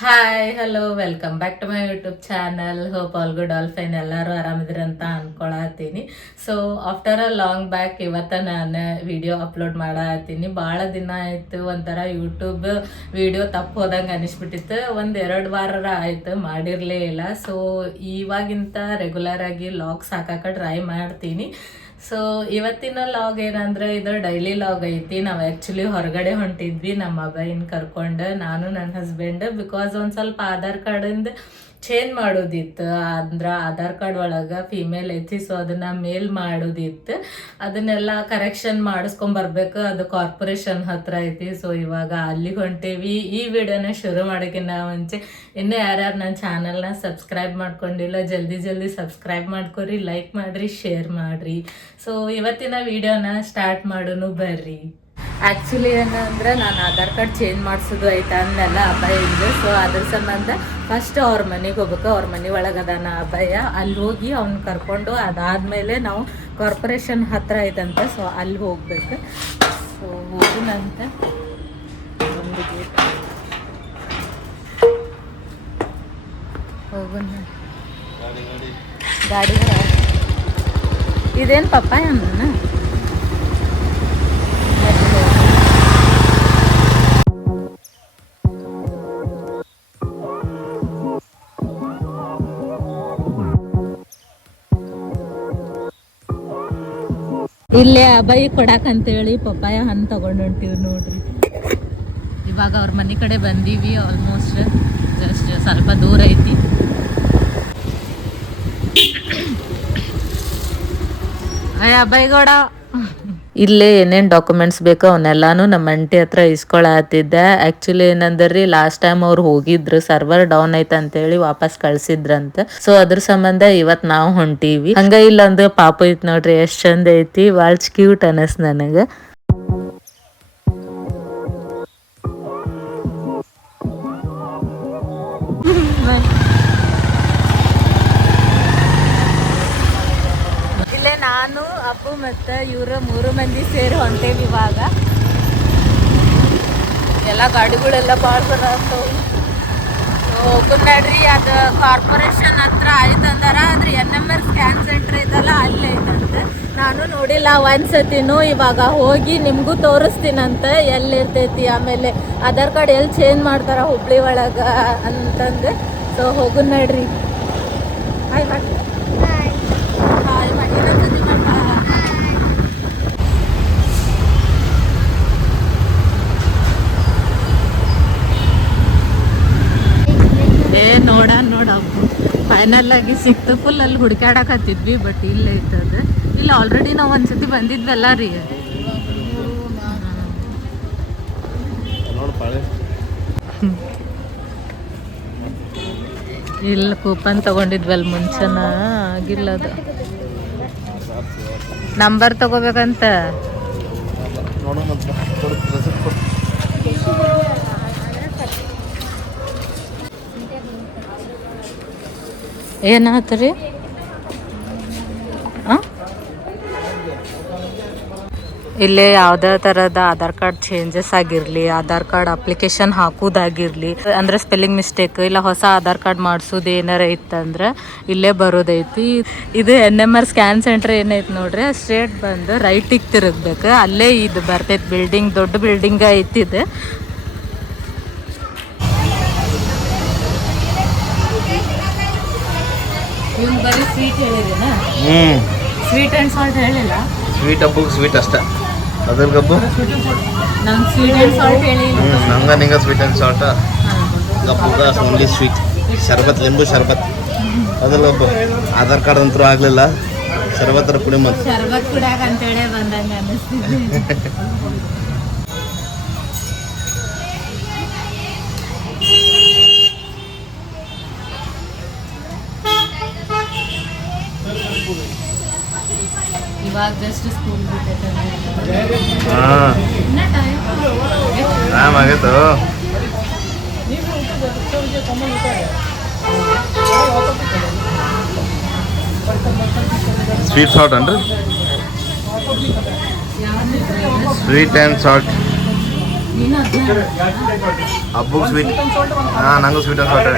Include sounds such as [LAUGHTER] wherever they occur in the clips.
Hi hello welcome back to my YouTube channel hope all good all fine ಎಲ್ಲರೂ ಆರಾಮಿದ್ರಿ ಅಂತ ಅನ್ಕೊಳತ್ತೀನಿ. So after a long back ಇವತ್ತ ನಾನು video upload ಮಾಡತ್ತೀನಿ. ಭಾಳ ದಿನ ಆಯ್ತು, ಒಂಥರ ಯೂಟ್ಯೂಬ್ ವಿಡಿಯೋ ತಪ್ಪು ಹೋದಂಗೆ ಅನಿಸ್ಬಿಟ್ಟಿತ್ತು. ಒಂದು ಎರಡು ವಾರ ಆಯ್ತು, ಮಾಡಿರಲೇ ಇಲ್ಲ. ಸೊ ಇವಾಗಿಂತ ರೆಗ್ಯುಲರ್ ಆಗಿ ಲಾಗ್ಸ್ ಹಾಕಕ್ಕೆ ಟ್ರೈ ಮಾಡ್ತೀನಿ. ಸೊ ಇವತ್ತಿನ ಲಾಗ್ ಏನಂದ್ರೆ ಇದು ಡೈಲಿ ಲಾಗ್ ಐತಿ. ನಾವು ಆ್ಯಕ್ಚುಲಿ ಹೊರಗಡೆ ಹೊಂಟಿದ್ವಿ ನಮ್ಮ ಮಗ ಇನ್ ಕರ್ಕೊಂಡು, ನಾನು ನನ್ನ ಹಸ್ಬೆಂಡ್ ಬಿಕಾಸ್ ಒಂದು ಸ್ವಲ್ಪ ಆಧಾರ್ ಕಾರ್ಡಿಂದ ಚೇಂಜ್ ಮಾಡೋದಿತ್ತು. ಅಂದ್ರೆ ಆಧಾರ್ ಕಾರ್ಡ್ ಒಳಗೆ ಫಿಮೇಲ್ ಐತಿ ಸೊ ಅದನ್ನ ಮೇಲ್ ಮಾಡೋದಿತ್ತು. ಅದನ್ನೆಲ್ಲ ಕರೆಕ್ಷನ್ ಮಾಡಿಸ್ಕೊಂಬರ್ಬೇಕು ಅದು ಕಾರ್ಪೊರೇಷನ್ ಹತ್ರ ಐತಿ. ಸೊ ಇವಾಗ ಅಲ್ಲಿಗೆ ಹೊಂಟೇವಿ. ಈ ವಿಡಿಯೋನ ಶುರು ಮಾಡೋಕ್ಕಿಂತ ಮುಂಚೆ ಇನ್ನೂ ಯಾರ್ಯಾರು ನನ್ನ ಚಾನಲ್ನ ಸಬ್ಸ್ಕ್ರೈಬ್ ಮಾಡ್ಕೊಂಡಿಲ್ಲ, ಜಲ್ದಿ ಜಲ್ದಿ ಸಬ್ಸ್ಕ್ರೈಬ್ ಮಾಡ್ಕೊರಿ ಲೈಕ್ ಮಾಡ್ರಿ ಶೇರ್ ಮಾಡ್ರಿ. ಸೊ ಇವತ್ತಿನ ವಿಡಿಯೋನ ಸ್ಟಾರ್ಟ್ ಮಾಡೋನು ಬರ್ರಿ. ಆ್ಯಕ್ಚುಲಿ ಏನಂದ್ರೆ ನಾನು ಆಧಾರ್ ಕಾರ್ಡ್ ಚೇಂಜ್ ಮಾಡಿಸೋದು ಐತೆ ಅಂದೆಲ್ಲ ಇದ್ದು ಸೊ ಅದ್ರ ಸಂಬಂಧ ಫಸ್ಟ್ ಅವ್ರ ಮನೆಗೆ ಹೋಗ್ಬೇಕು. ಅವ್ರ ಮನೆ ಒಳಗೆ ಅದಾನ ಅಲ್ಲಿ ಹೋಗಿ ಅವ್ನು ಕರ್ಕೊಂಡು ಅದಾದಮೇಲೆ ನಾವು ಕಾರ್ಪೊರೇಷನ್ ಹತ್ತಿರ ಐತಂತೆ. ಸೊ ಅಲ್ಲಿ ಹೋಗ್ಬೇಕು. ಸೊ ಹೋಗುನಂತ. ಒಂದು ಗೇಟ್ ಗಾಡಿ. ಇದೇನು ಪಪ್ಪ ಅನ್ನ ಇಲ್ಲೇ ಅಬೈ ಹೇಳಿ ಪಪ್ಪಾಯ ಹಣ್ಣು ತಗೊಂಡು ಹೊಂಟಿವಿ ನೋಡ್ರಿ. ಇವಾಗ ಅವ್ರ ಮನೆ ಕಡೆ ಬಂದೀವಿ ಆಲ್ಮೋಸ್ಟ್ ಜಸ್ಟ್ ಸ್ವಲ್ಪ ದೂರ ಐತಿ. ಅಯ್ಯ ಅಬ್ಬೈಗೌಡ ಇಲ್ಲೇ ಏನೇನು ಡಾಕ್ಯುಮೆಂಟ್ಸ್ ಬೇಕೋ ಅವನ್ನೆಲ್ಲಾನು ನಮ್ಮ ಅಂಟಿ ಹತ್ರ ಇಸ್ಕೊಳತ್ತಿದ್ದೆ ಆ್ಯಕ್ಚುಲಿ ಏನಂದ್ರಿ ಲಾಸ್ಟ್ ಟೈಮ್ ಅವ್ರು ಹೋಗಿದ್ರು ಸರ್ವರ್ ಡೌನ್ ಐತೆ ಅಂತೇಳಿ ವಾಪಸ್ ಕಳ್ಸಿದ್ರಂತ. ಸೊ ಅದ್ರ ಸಂಬಂಧ ಇವತ್ ನಾವು ಹೊಂಟೀವಿ. ಹಂಗ ಇಲ್ಲ ಅಂದ್ರೆ ಪಾಪ ಐತ್ ನೋಡ್ರಿ, ಎಷ್ಟ್ ಚಂದ ಐತಿ ಭಾಳ ಕ್ಯೂಟ್ ಅನಸ್ ನನಗ. ಮತ್ತು ಇವರು ಮೂರು ಮಂದಿ ಸೇರಿ ಹೊಂಟೇವಿ ಇವಾಗ ಎಲ್ಲ ಗಾಡಿಗಳೆಲ್ಲ ಭಾಳ ಬರತ್ತವು ಹೋಗುನ್ ನಡ್ರಿ ಅದು ಕಾರ್ಪೊರೇಷನ್ ಹತ್ರ ಆಯ್ತಂದಾರ ಆದ್ರೆ N M R scan centre ಇದೆಲ್ಲ ಅಲ್ಲಿ ಐತಂತೆ ನಾನು ನೋಡಿಲ್ಲ, ಒಂದ್ಸತಿನೂ ಇವಾಗ ಹೋಗಿ ನಿಮಗೂ ತೋರಿಸ್ತೀನಂತೆ, ಎಲ್ಲಿರ್ತೈತಿ, ಆಮೇಲೆ ಆಧಾರ್ ಕಾರ್ಡ್ ಎಲ್ಲಿ ಚೇಂಜ್ ಮಾಡ್ತಾರ ಹುಬ್ಳಿ ಒಳಗೆ ಅಂತಂದು. ಸೊ ಹೋಗು ನಡ್ರಿ. ಹಾಯ್ ಮಾಡಿ ಹಾಯ್ ಮಾಡಿ ಇನ್ನೊಂದ್ಸತಿ ಮಾಡು. ಏ ನೋಡ ನೋಡ ಫೈನಲ್ ಆಗಿ ಸಿಕ್ತು. ಫುಲ್ ಅಲ್ಲಿ ಹುಡುಕಾಡಕತ್ತಿದ್ವಿ ಬಟ್ ಇಲ್ಲ ಇತ್ತದ ಇಲ್ಲ ಆಲ್ರೆಡಿ ನಾವು ಒಂದ್ಸತಿ ಬಂದಿದ್ವಲ್ಲ ರೀ. ಇಲ್ಲ ಕೂಪನ್ ತಗೊಂಡಿದ್ವಲ್ ಮುಂಚೆನ, ಆಗಿಲ್ಲ ಅದು. ನಂಬರ್ ತಗೋಬೇಕಂತ? ಏನಾತ್ರಿ? ರೀ ಇಲ್ಲೇ ಯಾವುದೇ ಥರದ ಆಧಾರ್ ಕಾರ್ಡ್ ಚೇಂಜಸ್ ಆಗಿರಲಿ, ಆಧಾರ್ ಕಾರ್ಡ್ ಅಪ್ಲಿಕೇಶನ್ ಹಾಕೋದಾಗಿರಲಿ, ಅಂದ್ರೆ ಸ್ಪೆಲ್ಲಿಂಗ್ ಮಿಸ್ಟೇಕ್ ಇಲ್ಲ ಹೊಸ ಆಧಾರ್ ಕಾರ್ಡ್ ಮಾಡಿಸೋದು ಏನಾರ ಇತ್ತಂದ್ರೆ ಇಲ್ಲೇ ಬರೋದೈತಿ. ಇದು N M R scan centre ಏನೈತಿ ನೋಡ್ರಿ ಸ್ಟ್ರೇಟ್ ಬಂದು ರೈಟಿಗೆ ತಿರುಗ್ಬೇಕು. ಅಲ್ಲೇ ಇದು ಬರ್ತೈತಿ ಬಿಲ್ಡಿಂಗ್ ದೊಡ್ಡ ಬಿಲ್ಡಿಂಗ್ ಐತಿ ಇವ್ನು ಬರೀ ಸ್ವೀಟ್ ಹೇಳಿದೇನಾ ಹ್ಞೂ ಸ್ವೀಟ್ ಆ್ಯಂಡ್ ಸಾಲ್ಟ್ ಹೇಳಿಲ್ಲ. ಸ್ವೀಟ್ ಹಬ್ಬಕ್ಕೆ ಸ್ವೀಟ್ ಅಷ್ಟ. ಅದ್ರ ಗಬ್ಬು? ನಂಗೆ ಸ್ವೀಟ್ ಆ್ಯಂಡ್ ಸಾಲ್ಟ್ ಹೇಳಿಲ್ಲ. ಹ್ಞೂ ನಂಗ ನಿಂಗ ಸ್ವೀಟ್ ಆ್ಯಂಡ್ ಸಾಲ್ಟ ಗಬ್ಬುಗ ಓನ್ಲಿ ಸ್ವೀಟ್ ಶರ್ಬತ್ ಲಿಂಬು ಶರ್ಬತ್. ಅದ್ರ ಗಬ್ಬು. ಆಧಾರ್ ಕಾರ್ಡ್ ಅಂತೂ ಆಗಲಿಲ್ಲ. ಶರ್ಬತ್ತರ ಕುಡಿ ಮತ್ತು ಶರ್ಬತ್ ಕುಡ್ಯಾಕ ಅಂತೇಳಿ ಬಂದಂಗ ಅನ್ನಿಸ್ತಿದೆ [LAUGHS] ಇವಾಗ ಜಸ್ಟ್ ಸ್ಕೂಲ್ ಬಿಟ್ಟೈತೆ ಆಗೈತು? ಸ್ವೀಟ್ ಸಾಲ್ಟ್ ಅನ್ರಿ ಸ್ವೀಟ್ ಆ್ಯಂಡ್ ಸಾಲ್ಟ್ ಹಬ್ಬಕ್ಕೆ ಸ್ವೀಟ್ ಹಾಂ ನಂಗೂ ಸ್ವೀಟ್ ಆ್ಯಂಡ್ ಅನ್ಸೋಟೆ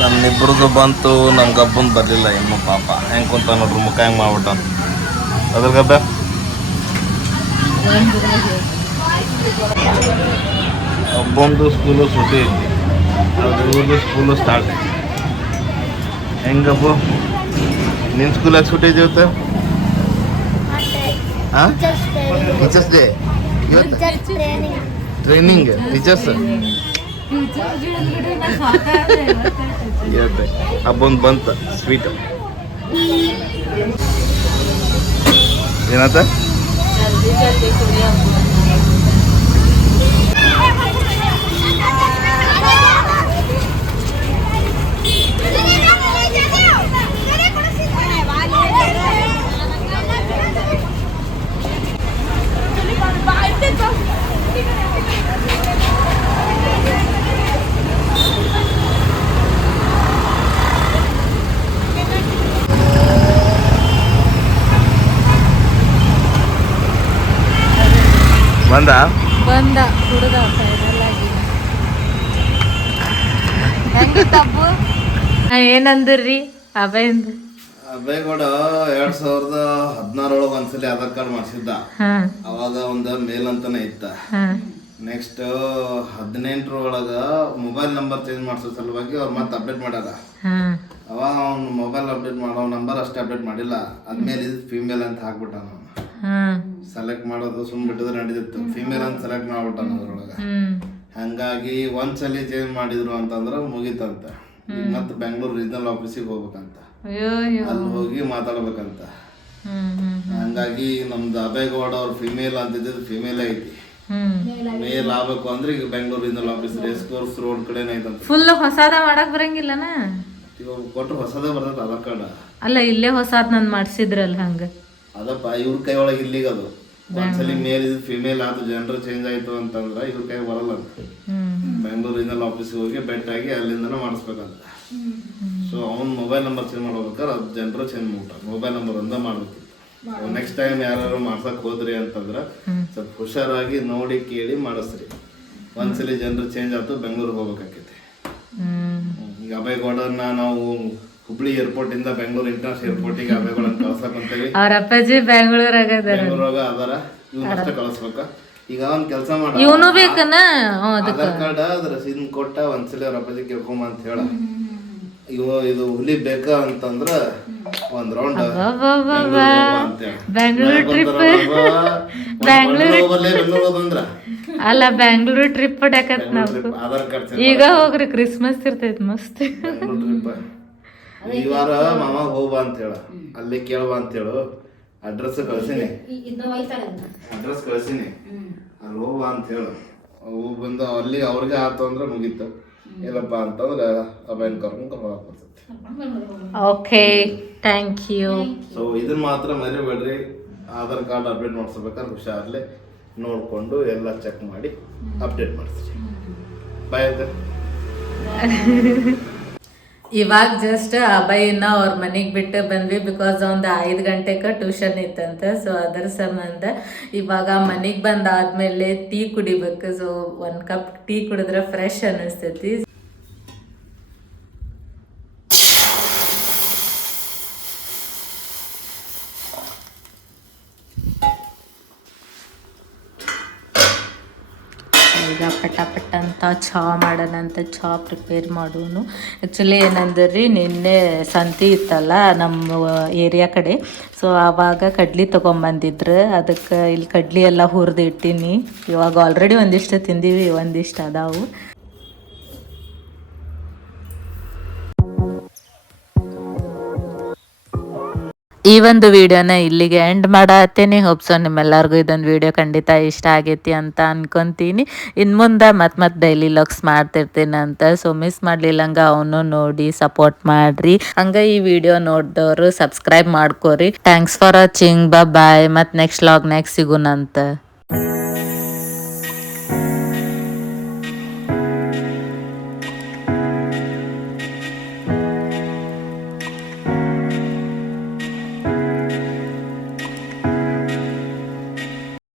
ನಮ್ಮಿಬ್ರದ್ದು ಬಂತು ನಮ್ಮ ಗಬ್ಬನ್ ಬರಲಿಲ್ಲ ಇನ್ನು ಪಾಪ. ಹೆಂಗೆ ಕುಂತ ನೋಡ್ರಿ ಮುಖ ಹೆಂಗೆ ಮಾಡ್ಬಿಟ್ಟ ಅದ್ರ ಗಬ್ಬ? ಒಂದ್ರಾಗೆ ಒಬ್ಬೊಂದು ಸ್ಕೂಲು ಸುಟ್ಟಿ ಐತಿ ಅದ್ರ ಇವ್ರದ್ದು ಸ್ಕೂಲು ಸ್ಟಾರ್ಟ್ ಹೆಂಗಬ್ಬು ನಿನ್ನ ಸ್ಕೂಲಾಗ ಸುಟ್ಟಿ ಐತಿ ಇವತ್ತು? ಹಾಂ ಟೀಚರ್ಸ್ ಡೇ ಇವತ್ತು? ಟ್ರೈನಿಂಗ್ ಟೀಚರ್ಸ್ ಇವತ್ತೆ ಹಬ್ಬೊಂದು ಬಂತ ಸ್ವೀಟ್ ಏನಾತ? ಬಂದ? ಬಂದ ಹುಡುಗ ಫೈನಲ್ ಆಗಿ. ಹೆಂಗಿತ್ತಬ್ಬು ಏನಂದ್ರಿ? ಅಭಯಂದು ಕೂಡ ಎರಡ್ ಸಾವಿರದ ಹದಿನಾರೊಳಗೆ ಒಂದ್ಸಲಿ ಆಧಾರ್ ಕಾರ್ಡ್ ಮಾಡಿಸಿದ್ದ. ಅವಾಗ ಒಂದು ಮೇಲ್ ಅಂತಾನೆ ಇತ್ತ. ನೆಕ್ಸ್ಟ್ ಹದಿನೆಂಟರ ಒಳಗ ಮೊಬೈಲ್ ನಂಬರ್ ಚೇಂಜ್ ಮಾಡಿಸೋ ಸಲುವಾಗಿ ಅವ್ರು ಮತ್ತೆ ಅಪ್ಡೇಟ್ ಮಾಡ್ಯಾರ. ಅವಾಗ ಅವ್ನು ಮೊಬೈಲ್ ಅಪ್ಡೇಟ್ ಮಾಡೋ ನಂಬರ್ ಅಷ್ಟೇ ಅಪ್ಡೇಟ್ ಮಾಡಿಲ್ಲ. ಅದ್ಮೇಲೆ ಇದು ಫೀಮೇಲ್ ಅಂತ ಹಾಕ್ಬಿಟ್ಟ ಸೆಲೆಕ್ಟ್ ಮಾಡೋದು ಸುಮ್ ಬಿಟ್ಟಿದ್ರೆ ನಡೀತಿತ್ತು. ಫೀಮೇಲ್ ಅಂತ ಸೆಲೆಕ್ಟ್ ಮಾಡ್ಬಿಟ್ಟ ಅದ್ರೊಳಗ ಹಂಗಾಗಿ ಒಂದ್ಸಲಿ ಚೇಂಜ್ ಮಾಡಿದ್ರು ಅಂತಂದ್ರ ಮುಗಿತಂತ. ಮತ್ತೆ ಬೆಂಗಳೂರು ರೀಜನಲ್ ಆಫೀಸಿಗೆ ಹೋಗ್ಬೇಕಂತ. ಅಲ್ಲಿ ಹೋಗಿ ಮಾತಾಡ್ಬೇಕಂತ. ಹಂಗಾಗಿ ನಮ್ದು ಅಭಯಗೌಡ ಅವ್ರ ಫಿಮೇಲ್ ಅಂತಿದ್ದು ಫಿಮೇಲ್ ಐತಿ. ಮೇಲ್ ಆಗ್ಬೇಕು ಅಂದ್ರೆ ಈಗ Bengaluru regional office race course road ಕಡೆನೇ ಐತಂತ. ಫುಲ್ ಹೊಸಾದ ಮಾಡಕ್ ಬರಂಗಿಲ್ಲನ? ಇವಾಗ ಕೊಟ್ರು ಹೊಸದೇ ಬರ್ತದ ಕಾರ್ಡ್ ಅಲ್ಲ ಇಲ್ಲೇ ಹೊಸಾದ್ ನನ್ ಮಾಡ್ಸಿದ್ರಲ್ಲ ಹಂಗ. ಅದಪ್ಪ ಇವ್ರ ಕೈ ಒಳಗೆ ಇಲ್ಲಿಗ ಅದು. ಒಂದ್ಸಲಿ ಮೇಲ್ ಇದು ಫಿಮೇಲ್ ಆತು ಜನರು ಚೇಂಜ್ ಆಯ್ತು ಅಂತಂದ್ರ ಇವ್ರ ಕೈ ಬರಲ್ಲ ಅಂತ ಬೆಂಗಳೂರಿಂದ ಆಫೀಸ್ ಹೋಗಿ ಆಫೀಸ್ಗೆ ಹೋಗಿ ಬೆಟ್ಟಾಗಿ ಅಲ್ಲಿಂದನೇ ಮಾಡಿಸ್ಬೇಕಂತ ಸೊ ಅವ್ನ ಮೊಬೈಲ್ ನಂಬರ್ ಚೇಂಜ್ ಮಾಡ್ಬೇಕಾದ್ರೆ ಅದು ಜನರು ಚೇಂಜ್ ಮಾಡ ಮೊಬೈಲ್ ನಂಬರ್ ಒಂದ ಮಾಡ್ಬೇಕು. ನೆಕ್ಸ್ಟ್ ಟೈಮ್ ಯಾರು ಮಾಡ್ಸಕ್ ಹೋದ್ರಿ ಅಂತಂದ್ರೆ ಸ್ವಲ್ಪ ಹುಷಾರಾಗಿ ನೋಡಿ ಕೇಳಿ ಮಾಡಿಸ್ರಿ. ಒಂದ್ಸಲಿ ಜನರು ಚೇಂಜ್ ಆಯ್ತು ಬೆಂಗಳೂರಿಗೆ ಹೋಗ್ಬೇಕಾಕೈತಿ. ಈಗ ಅಭಯಗೌಡನ ನಾವು ಹುಬ್ಳಿ ಏರ್ಪೋರ್ಟ್ ಇಂದ ಬೆಂಗಳೂರು ಇಂಟರ್ನ್ಯಾಷನಲ್ ಏರ್ಪೋರ್ಟಿಗೆ ಅಭಯಗೌಡನ ಕಳ್ಸಕ್ ಅಂತೇವಿ ಅವ್ರ ಅಪ್ಪಾಜಿ ಬೆಂಗಳೂರಾಗ ಅದಾರ. ಬೆಂಗಳೂರಾಗ ಅದಾರ. ಇವ್ನ ಅಷ್ಟೇ ಕಳ್ಸ್ಬೇಕ. ಈಗ ಅವ್ನ್ ಕೆಲಸ ಮಾಡ. ಇವನು ಬೇಕನ? ಅದಕ್ಕೆ ಅದ್- ಆಧಾರ್ ಕಾರ್ಡ್ ಅದ್ರ ಸಿನ್ ಕೊಟ್ಟ ಒಂದ್ಸಲಿ ಅವ್ರ ಅಪ್ಪಾಜಿ ಕೇಳ್ಕೊಂಬ ಅಂತ ಹೇಳ. ಇವ ಇದು ಹುಲಿ ಬೇಕ ಅಂತಂದ್ರ ಒಂದ್ ರೌಂಡ್ ಬೆಂಗಳೂರು ಟ್ರಿಪ್ ಬೆಂಗಳೂರು ಬಂದ್ರ ಅಲ್ಲ ಬೆಂಗಳೂರು ಟ್ರಿಪ್ ಡಕತ್ ನಾವು ಆಧಾರ್ ಕಾರ್ಡ್ ಈಗ ಹೋಗ್ರಿ ಕ್ರಿಸ್ಮಸ್ ಇರ್ತೈತಿ ಮಸ್ತ್. ಬೆಂಗಳೂರು ಟ್ರಿಪ್ ಈ ವಾರ ಮಾಮ ಹೋಗ್ಬಾ ಅಂತ ಹೇಳ ಅಲ್ಲಿ ಕೇಳುವ ಅಂತ ಹೇಳು ಅಡ್ರೆಸ್ ಕಳ್ಸಿನಿ ಅಡ್ರೆಸ್ ಕಳ್ಸಿನಿ. ಅಲ್ಲಿ ಹೋಗ್ಬಾ ಅಂತ ಹೇಳು ಹೋಗ್ ಬಂದು ಅಲ್ಲಿ ಅವ್ರಿಗೆ ಆತು ಅಂದ್ರೆ ಮುಗೀತು. ಇಲ್ಲಪ್ಪ ಅಂತಂದ್ರೆ ಅಭಯನ್ ಕರ್ಕೊಂಡು ಹೋಗಕ್ ಬರ್ತೈತಿ ಓಕೆ ಥ್ಯಾಂಕ್ ಯು ಸೊ ಇದನ್ನ ಮಾತ್ರ ಮರಿಬೇಡ್ರಿ. ಆಧಾರ್ ಕಾರ್ಡ್ ಅಪ್ಡೇಟ್ ಮಾಡಿಸ್ಬೇಕಾದ್ರೆ ಹುಷಾರ್ಲೆ ನೋಡಿಕೊಂಡು ಎಲ್ಲ ಚೆಕ್ ಮಾಡಿ ಅಪ್ಡೇಟ್ ಮಾಡಿಸ್ರಿ ಬಾಯ್ ಅಂತ ಇವಾಗ ಜಸ್ಟ್ ಅಭಯನ ಅವ್ರ ಮನೆಗೆ ಬಿಟ್ಟು ಬಂದ್ವಿ ಬಿಕಾಸ್ ಒಂದು ಐದು ಗಂಟೆಗೆ ಟ್ಯೂಷನ್ ಇತ್ತಂತ. ಸೊ ಅದರ ಸಂಬಂಧ ಇವಾಗ ಮನೆಗೆ ಬಂದಾದ್ಮೇಲೆ ಟೀ ಕುಡಿಬೇಕು. ಸೊ ಒಂದು ಕಪ್ ಟೀ ಕುಡಿದ್ರೆ ಫ್ರೆಶ್ ಅನಿಸ್ತೈತಿ ಈಗ ಪಟ ಪಟ ಅಂತ ಚಹಾ ಮಾಡೋಣ ಅಂತ ಚಹಾ ಪ್ರಿಪೇರ್ ಮಾಡೋನು. ಆ್ಯಕ್ಚುಲಿ ಏನಂದ್ರಿ, ನಿನ್ನೆ ಸಂತಿ ಇತ್ತಲ್ಲ ನಮ್ಮ ಏರಿಯಾ ಕಡೆ. ಸೊ ಆವಾಗ ಕಡ್ಲಿ ತೊಗೊಂಬಂದಿದ್ರು. ಅದಕ್ಕೆ ಇಲ್ಲಿ ಕಡ್ಲಿ ಎಲ್ಲ ಹುರಿದು ಇಟ್ಟೀನಿ. ಇವಾಗ ಆಲ್ರೆಡಿ ಒಂದಿಷ್ಟು ತಿಂದೀವಿ, ಒಂದಿಷ್ಟು ಅದಾವು. ಈ ಒಂದು ವಿಡಿಯೋನ ಇಲ್ಲಿಗೆ ಎಂಡ್ ಮಾಡತ್ತೇನೆ. ಹೋಪ್ಸೋ ನಿಮ್ಮೆಲ್ಲರಿಗೂ ಇದೊಂದು ವಿಡಿಯೋ ಖಂಡಿತ ಇಷ್ಟ ಆಗೈತಿ ಅಂತ ಅನ್ಕೊಂತೀನಿ. ಇನ್ನು ಮುಂದೆ ಮತ್ತೆ ಮತ್ತೆ ಡೈಲಿ ಲಾಗ್ಸ್ ಮಾಡ್ತಿರ್ತೀನಿ ಅಂತ. ಸೊ ಮಿಸ್ ಮಾಡ್ಲಿಲ್ಲಂಗ ಅವನು ನೋಡಿ ಸಪೋರ್ಟ್ ಮಾಡ್ರಿ. ಹಂಗ ಈ ವಿಡಿಯೋ ನೋಡಿದವರು ಸಬ್ಸ್ಕ್ರೈಬ್ ಮಾಡ್ಕೋರಿ. ಥ್ಯಾಂಕ್ಸ್ ಫಾರ್ ವಾಚಿಂಗ್ ಬಾಯ್ ಮತ್ತೆ ನೆಕ್ಸ್ಟ್ ಲಾಗ್ ನೆಕ್ಸ್ಟ್ ಸಿಗುನಂತ